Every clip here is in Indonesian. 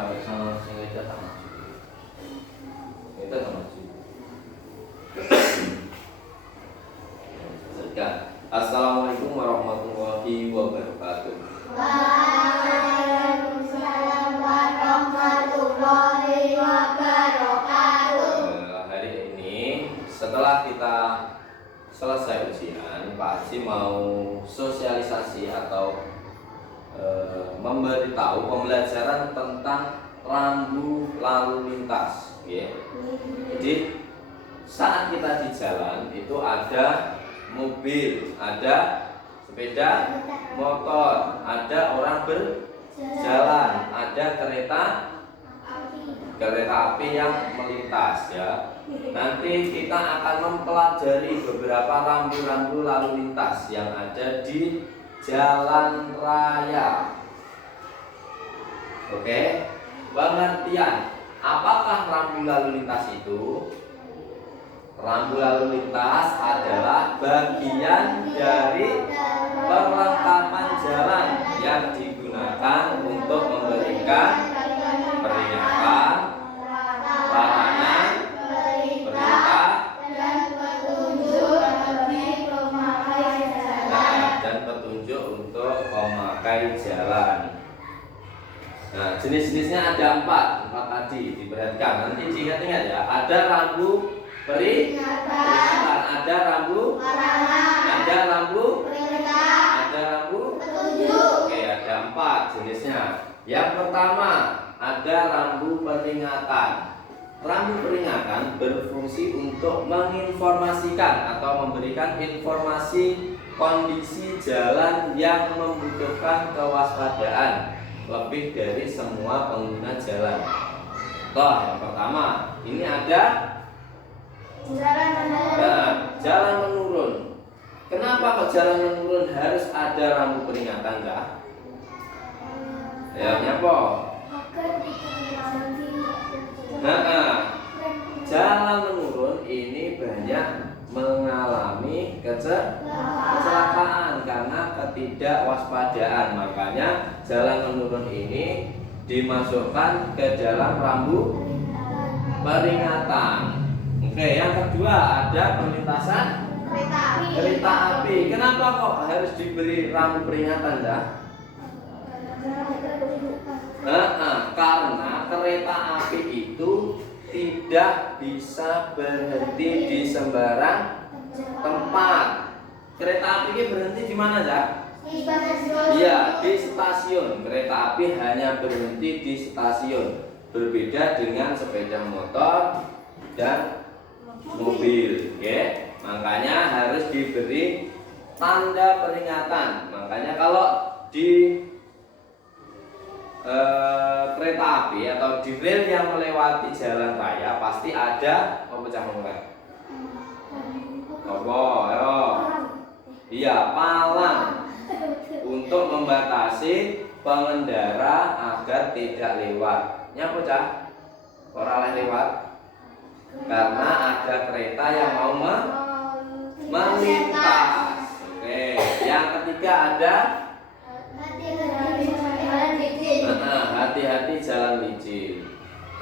sampai sama sengaja tak maju. Kita tak maju. Assalamualaikum warahmatullahi wabarakatuh. Waalaikumsalam warahmatullahi wabarakatuh. Hari ini setelah kita selesai ujian, Pak Haji mau sosialisasi atau memberitahu pembelajaran tentang rambu lalu lintas, ya. Jadi saat kita di jalan itu ada mobil, ada sepeda motor, ada orang berjalan, ada kereta api yang melintas, ya. Nanti kita akan mempelajari beberapa rambu-rambu lalu lintas yang ada di jalan raya. Oke, pengertian. Apakah rambu lalu lintas itu? Rambu lalu lintas adalah bagian dari perlengkapan jalan yang digunakan untuk memberikan peringatan, larangan, perintah, dan petunjuk untuk memakai jalan. Nah, jenis-jenisnya ada empat tadi diperhatikan. Nanti diingat-ingat ya. Ada rambu peringatan, ada rambu larangan, ada rambu perintah, ada rambu petunjuk. Oke, ada empat jenisnya. Yang pertama ada rambu peringatan. Rambu peringatan berfungsi untuk menginformasikan atau memberikan informasi kondisi jalan yang membutuhkan kewaspadaan lebih dari semua pengguna jalan. Contoh yang pertama, ini ada jalan menurun. Kenapa kok jalan menurun harus ada rambu peringatan, Kak? Ya, nyapa? Jalan menurun ini banyak mengalami kecelakaan karena ketidakwaspadaan. Makanya jalan menurun ini dimasukkan ke dalam rambu peringatan. Oke, yang kedua ada perlintasan kereta api. Kenapa kok harus diberi rambu peringatan, dah? Karena kereta api itu tidak bisa berhenti di sembarang tempat. Kereta api ini berhenti di mana, Cak? Iya, di stasiun. Kereta api hanya berhenti di stasiun. Berbeda dengan sepeda motor dan mobil, ya. Makanya harus diberi tanda peringatan. Makanya kalau di kereta api atau di rel yang melewati jalan raya pasti ada pemecah mulai. Iya, palang untuk membatasi pengendara agar tidak lewat. Nyapa, Cak? Ora lewat karena ada kereta yang mau melintas. Oke, yang ketiga ada hati-hati jalan licin.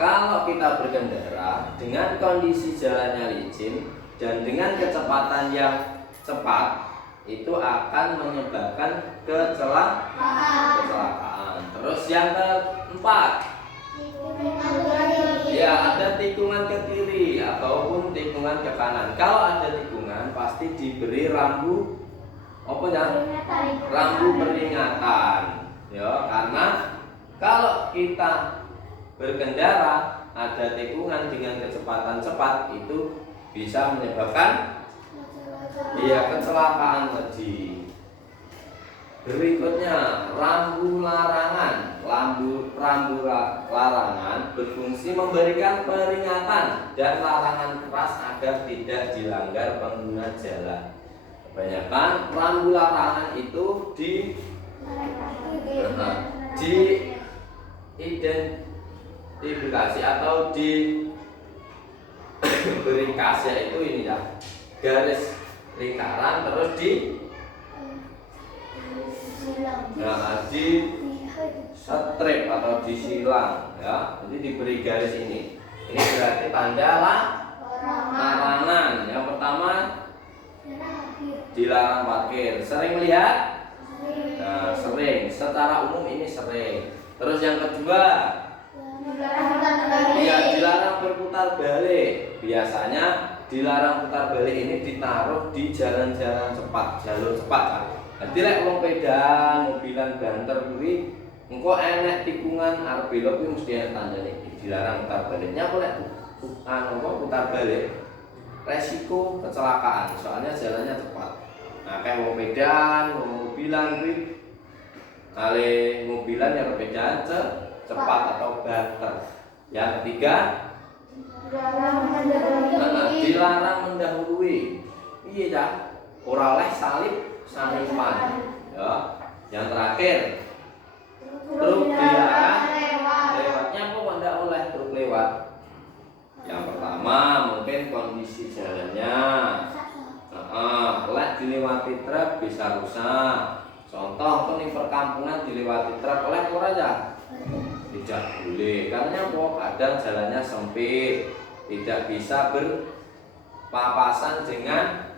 Kalau kita berkendara dengan kondisi jalannya licin dan dengan kecepatan yang cepat, itu akan menyebabkan kecelakaan. Terus yang keempat, ya, ada tikungan ke kiri ataupun tikungan ke kanan. Kalau ada tikungan pasti diberi rambu rambu peringatan. Ya, karena kalau kita berkendara ada tikungan dengan kecepatan cepat itu bisa menyebabkan kecelakaan tadi. Berikutnya rambu larangan. Rambu larangan berfungsi memberikan peringatan dan larangan keras agar tidak dilanggar pengguna jalan. Kebanyakan rambu larangan itu diidentifikasi atau diberi kasih itu ini ya, garis lingkaran terus strip atau disilang ya. Jadi diberi garis ini. Ini berarti tanda larangan. Yang pertama dilarang parkir. Sering melihat? Nah, sering. Secara umum ini sering. Terus yang kedua, ya dilarang berputar balik. Biasanya dilarang putar balik ini ditaruh di jalan-jalan cepat, jalur cepat kan. Jadi lek wong pedang, mobilan banter kuwi engko enek tikungan arep belok kuwi mesti ana tandane dilarang putar baliknya. Apa lek putar balik resiko kecelakaan, soalnya jalannya cepat. Nah, kayak wong pedang, wong mobilan kuwi kali mobilan yang berbeda cepat atau banter. Yang ketiga, dilarang mendahului. Iya dah, ora oleh salip salipan. Ya. Yang terakhir, truk dilarang lewatnya kok ndak oleh truk lewat. Yang pertama mungkin kondisi jalannya, lek dilewati truk bisa rusak. Contoh ning perkampungan dilewati truk oleh ora aja. Tidak boleh, karena kadang jalannya sempit, tidak bisa berpapasan dengan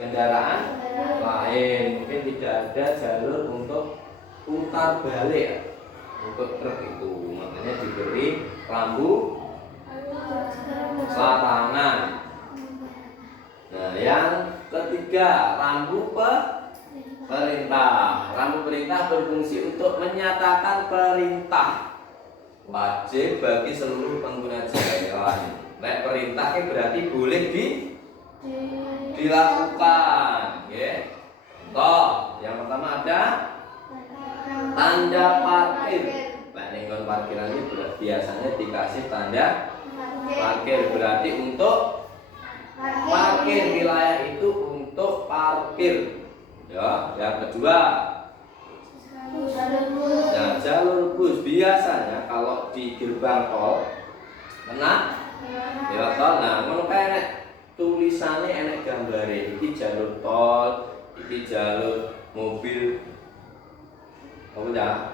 kendaraan lain. Mungkin tidak ada jalur untuk putar balik untuk truk itu, makanya diberi rambu larangan. Nah, yang ketiga, rambu perintah. Rambu perintah berfungsi untuk menyatakan perintah wajib bagi seluruh pengguna jalan. Nek perintah berarti boleh dilakukan. Ya. Contoh, yang pertama ada tanda parkir. Nah, lingkungan parkiran ini biasanya dikasih tanda parkir, berarti untuk parkir wilayah itu untuk parkir. Ya, yang kedua, nah, jalur bus. Biasanya kalau di gerbang tol, lewat tol, nah ngono kayak tulisannya enek gambare. Iki jalur tol, iki jalur mobil, apa ya?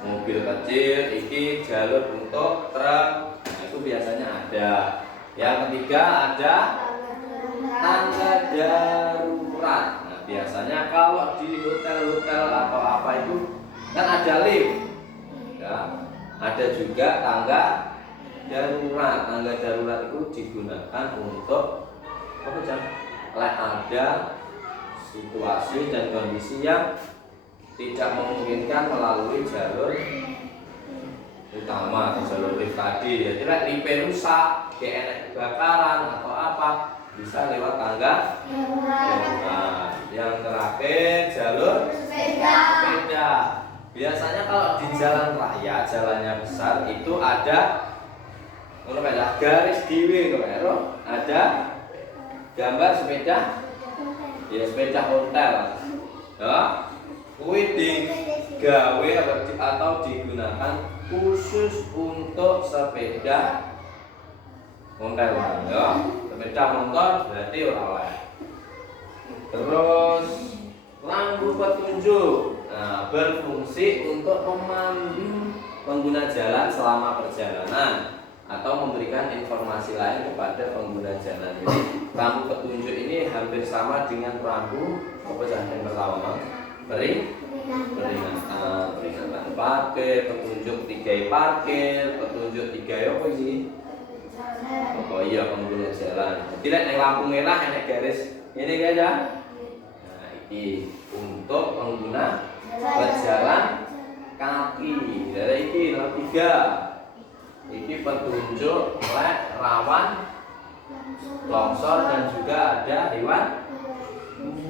Mobil kecil, iki jalur untuk truk. Nah, itu biasanya ada. Yang ketiga ada tanda darurat. Nah, biasanya kalau di hotel-hotel atau apa itu kan ada lift, ya, ada juga tangga darurat. Tangga darurat itu digunakan untuk apa aja? Ada situasi dan kondisi yang tidak memungkinkan melalui jalur utama atau jalur lift tadi. Jadi lift rusak, kayak kebakaran atau apa, bisa lewat tangga darurat. Yang terakhir jalur sepeda. Biasanya kalau di jalan raya, jalannya besar itu ada garis diwi, ada gambar sepeda, ya sepeda ontel. Ya, kuwi digawe atau digunakan khusus untuk sepeda ontel. Ya, sepeda motor berarti ora oleh. Terus lampu petunjuk, nah, berfungsi untuk memandu pengguna jalan selama perjalanan atau memberikan informasi lain kepada pengguna jalan. Jadi lampu petunjuk ini hampir sama dengan rambu apa yang pertama, peringatan parkir, petunjuk 3 parkir, petunjuk 3 apa sih? Oh iya, pengguna jalan. Jadi nek lampu merah enek garis ini aja. Nah, ini untuk pengguna berjalan kaki. Dari ini nomor 3. Ini petunjuk rawan longsor dan juga ada hewan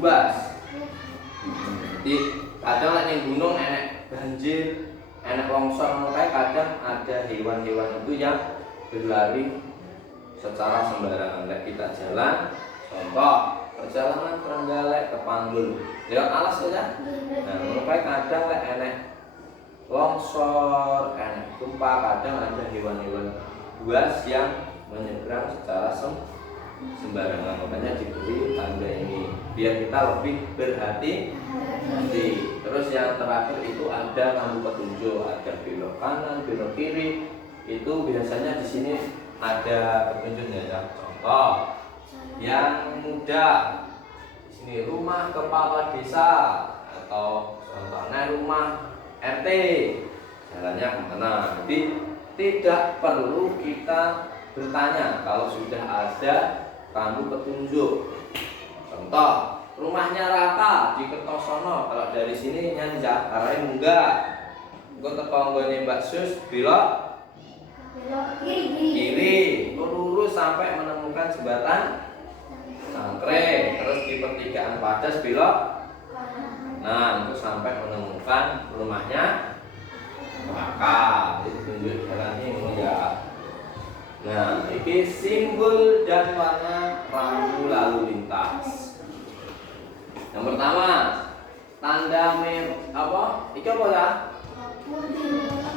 buas. Di kadang nek gunung enek banjir, enek longsor, kayak kadang ada hewan-hewan itu yang berlari secara sembarangan. Lek kita jalan, contoh perjalanan Trenggalek ke Panggul, lewat alas saja. Nah, kayak kadang lek enek longsor, enek gempa, kadang ada hewan-hewan buas yang menyeberang secara sembarangan. Makanya diberi tanda ini biar kita lebih berhati-hati. Terus yang terakhir itu ada lampu petunjuk, ada belok kanan, belok kiri. Itu biasanya di sini ada petunjuknya ya. Contoh yang mudah di sini rumah kepala desa atau contohnya rumah RT, jalannya kemana. Jadi tidak perlu kita bertanya kalau sudah ada lampu petunjuk. Contoh rumahnya Raka di Kertosono, kalau dari sini nyanyi arahnya munggah. Engko teko nggone Mbak Sus belok kiri, lurus sampai menemukan jembatan Sangkre. Terus di pertigaan Padas belok. Nah, untuk sampai menemukan rumahnya Raka. Itu tunjuk jalan ini ya. Nah, ini simbol dan warna rambu lalu lintas. Yang pertama, tanda apa? Iki apa ya?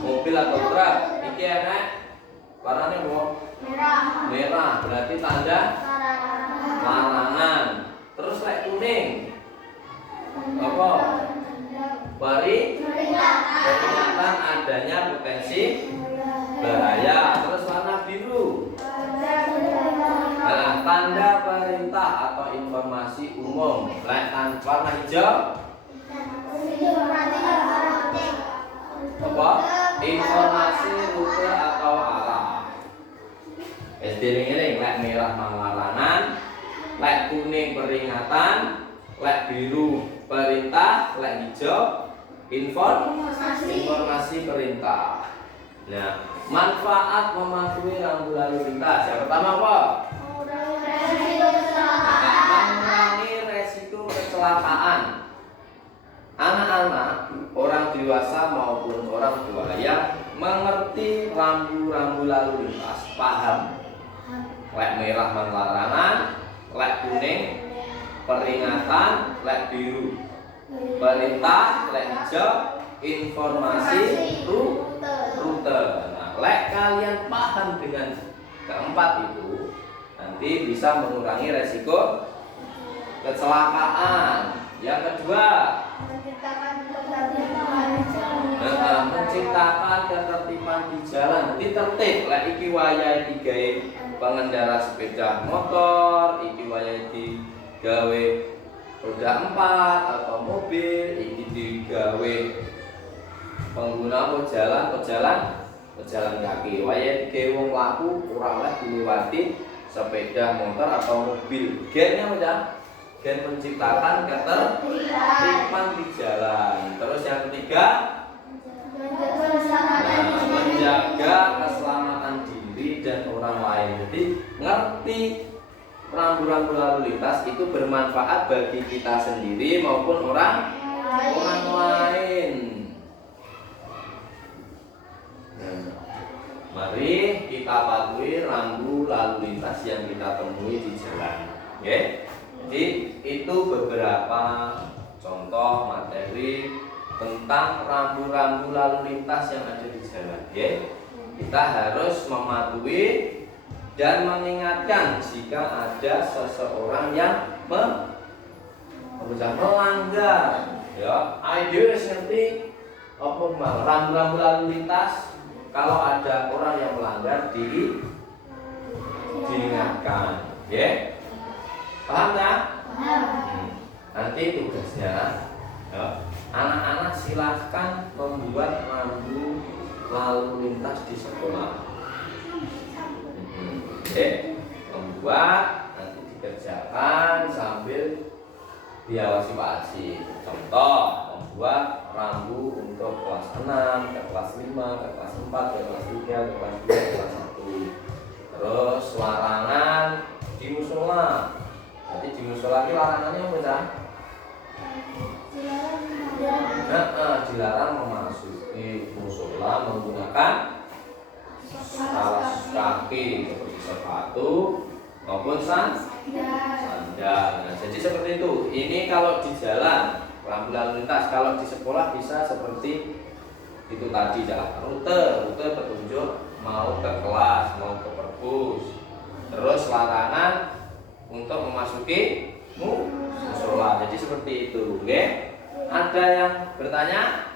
Mobil atau truk. Iki enak. Warnanya apa? Merah. Berarti tanda larangan. Terus lek kuning. Apa? Peringatan adanya potensi bahaya. Terus warna biru. Nah, tanda perintah atau informasi umum. Warna hijau apa? Informasi rute atau arah. Ini lek merah larangan, lek kuning peringatan, lek biru perintah, lek hijau informasi perintah. Nah, manfaat mematuhi rambu lalu lintas. Yang pertama apa? Mengurangi resiko kecelakaan. Anak-anak, orang dewasa maupun orang tua yang mengerti rambu-rambu lalu lintas, paham. Lek merah larangan, lek kuning peringatan, lek biru perintah, lek hijau informasi rute. Nah, lek kalian paham dengan keempat itu, nanti bisa mengurangi resiko kecelakaan. Yang kedua, menciptakan ketertiban di jalan. Jadi tertib. Lek iki wayahe digawe pengendara sepeda motor, iki wayahe digawe roda 4 atau mobil, iki digawe pengguna pejalan kaki. Wayahe digawe wong laku ora oleh diliwati sepeda motor atau mobil. Gennya apa? Gen menciptakan ketertiban di jalan. Terus yang ketiga, menjaga keselamatan diri dan orang lain. Jadi ngerti rambu-rambu lalu lintas itu bermanfaat bagi kita sendiri maupun orang lain. Mari kita patuhi rambu lalu lintas yang kita temui di jalan. Oke? Jadi itu beberapa contoh materi tentang rambu-rambu lalu lintas yang ada di jalan. Kita harus mematuhi dan mengingatkan jika ada seseorang yang melanggar. Ya, ayo ngerti apa rambu-rambu lalu lintas. Kalau ada orang yang melanggar diingatkan. Paham ya? Nanti tugasnya, anak-anak silahkan membuat rambu lalu lintas di sekolah. Membuat, nanti dikerjakan sambil diawasi Pak Haji. Contoh, membuat rambu untuk kelas 6, ke kelas 5, ke kelas 4, ke kelas 3, ke kelas 2, ke kelas 1. Terus larangan di musola. Nanti di musola ini larangannya apa ya? Dilarang memasuki musola menggunakan alas kaki seperti sepatu maupun sandal. Nah, jadi seperti itu. Ini kalau di jalan rambu lalu lintas. Kalau di sekolah bisa seperti itu tadi, jalan rute petunjuk mau ke kelas, mau ke perpus. Terus larangan untuk memasuki musola. Jadi seperti itu, oke? Ada yang bertanya?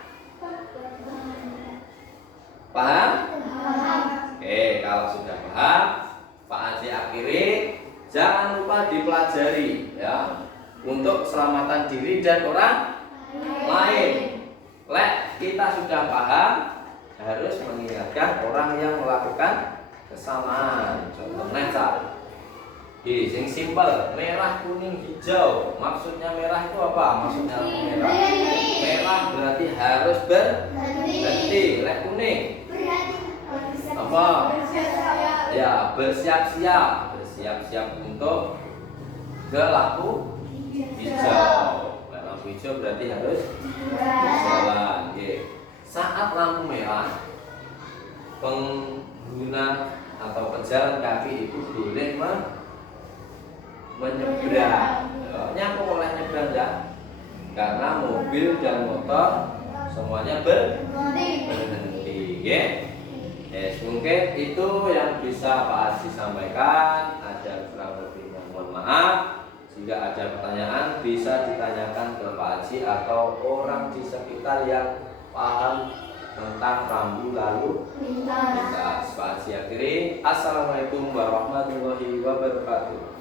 Paham? Oke, kalau sudah paham, Pak Haji akhiri, jangan lupa dipelajari ya untuk keselamatan diri dan orang lain. Lek kita sudah paham, harus mengingatkan orang yang melakukan kesalahan. Contohnya sing simpel, merah, kuning, hijau. Maksudnya merah itu apa? Maksudnya merah. Merah berarti harus berhenti. Lek kuning apa? Ya, bersiap-siap untuk ke lampu hijau. Lek lampu hijau berarti harus berjalan. Oke. Saat lampu merah, pengguna atau pejalan kaki itu boleh menyeberang. Nyapa oleh nyebrang ya? Karena mobil dan motor semuanya berhenti. Ya. Yes, mungkin itu yang bisa Pak Haji sampaikan. Ada kurang lebihnya mohon maaf. Jika ada pertanyaan bisa ditanyakan ke Pak Haji atau orang di sekitar yang paham tentang rambu lalu lintas. Pak Haji akhiri. Assalamualaikum warahmatullahi wabarakatuh.